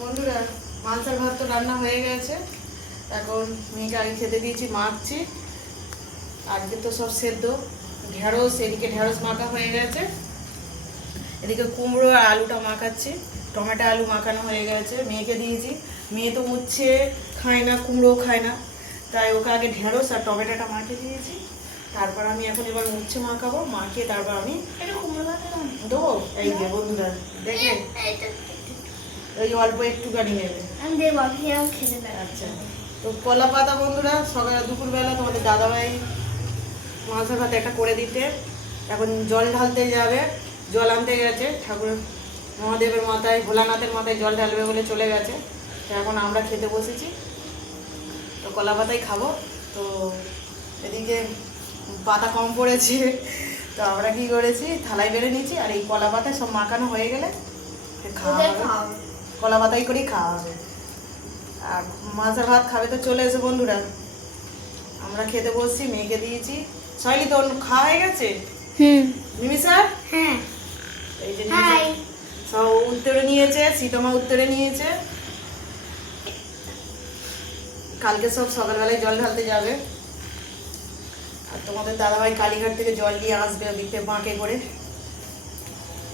বন্ধুরা মাংসের ভাত তো রান্না হয়ে গেছে। এখন মেয়েকে আগে খেতে দিয়েছি, মাখছি। আজকে তো সব সেদ্ধ। ঢেঁড়স, এদিকে ঢেঁড়স মাখা হয়ে গেছে, এদিকে কুমড়ো আর আলুটা মাখাচ্ছি। টমেটো আলু মাখানো হয়ে গেছে, মেয়েকে দিয়েছি। মেয়ে তো উচ্ছে খায় না, কুমড়োও খায় না, তাই ওকে আগে ঢেঁড়স আর টমেটোটা মাখিয়ে দিয়েছি। তারপর আমি এখন এবার উচ্ছে মাখাবো, মাখিয়ে তারপর আমি দেবো। এই যে বন্ধুরা দেখলেন, ওই অল্প একটুখানি নেবে। আচ্ছা, তো কলা পাতা বন্ধুরা সকালে দুপুরবেলা তোমাদের দাদাভাই মাংসের ভাত একটা করে দিতে। এখন জল ঢালতে যাবে, জল আনতে গেছে। ঠাকুর মহাদেবের মাথায়, ভোলানাথের মাথায় জল ঢালবে বলে চলে গেছে। তো এখন আমরা খেতে বসেছি, তো কলা পাতাই খাবো। তো এদিকে পাতা কম পড়েছে, তো আমরা কি করেছি, থালায় বেড়ে নিয়েছি। আর এই কলা পাতায় সব মাখানো হয়ে গেলে খাওয়া হবে, কলা পাতাই করেই খাওয়া হবে। আর মাছের ভাত খাবে তো চলে এসে বন্ধুরা, আমরা খেতে বসছি, মেয়েকে দিয়েছি। শৈলী তো খাওয়া হয়ে গেছে। মিমি স্যার, হ্যাঁ, এই যে সব উত্তরে নিয়েছে, সীতমা উত্তরে নিয়েছে। কালকে সব সকালবেলায় জল ঢালতে যাবে। আর তোমাদের দাদাভাই কালীঘাট থেকে জল নিয়ে আসবে দিতে বাঁকে করে।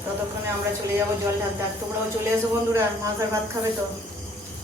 ততক্ষণে আমরা চলে যাবো জল ঢালতে। আর তোমরাও চলে এসো বন্ধুরা, মাছের ভাত খাবে তো।